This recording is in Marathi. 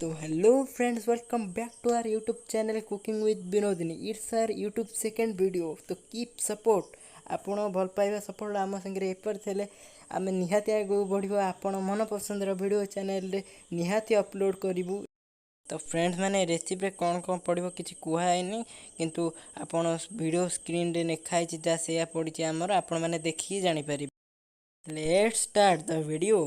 तो hello friends, welcome back to our YouTube channel cooking with Vinodini. It's our YouTube second video. तो कीप सपोर्ट। आपण भल पाइबा सपोर्ट आम सागर एपर थे आम निहाती आगे बढ़ आपण मन पसंदर वीडियो चैनल रे निहाती अपलोड करूँ। तो फ्रेंड्स मैंने रेसिपी कौन कौन पड़ो कि कहुनी किंतु आपण वीडियो स्क्रीन रे लिखाई जहाँ से पड़ी आमर आपण मैंने देखिए जानीपर। Let's start the video.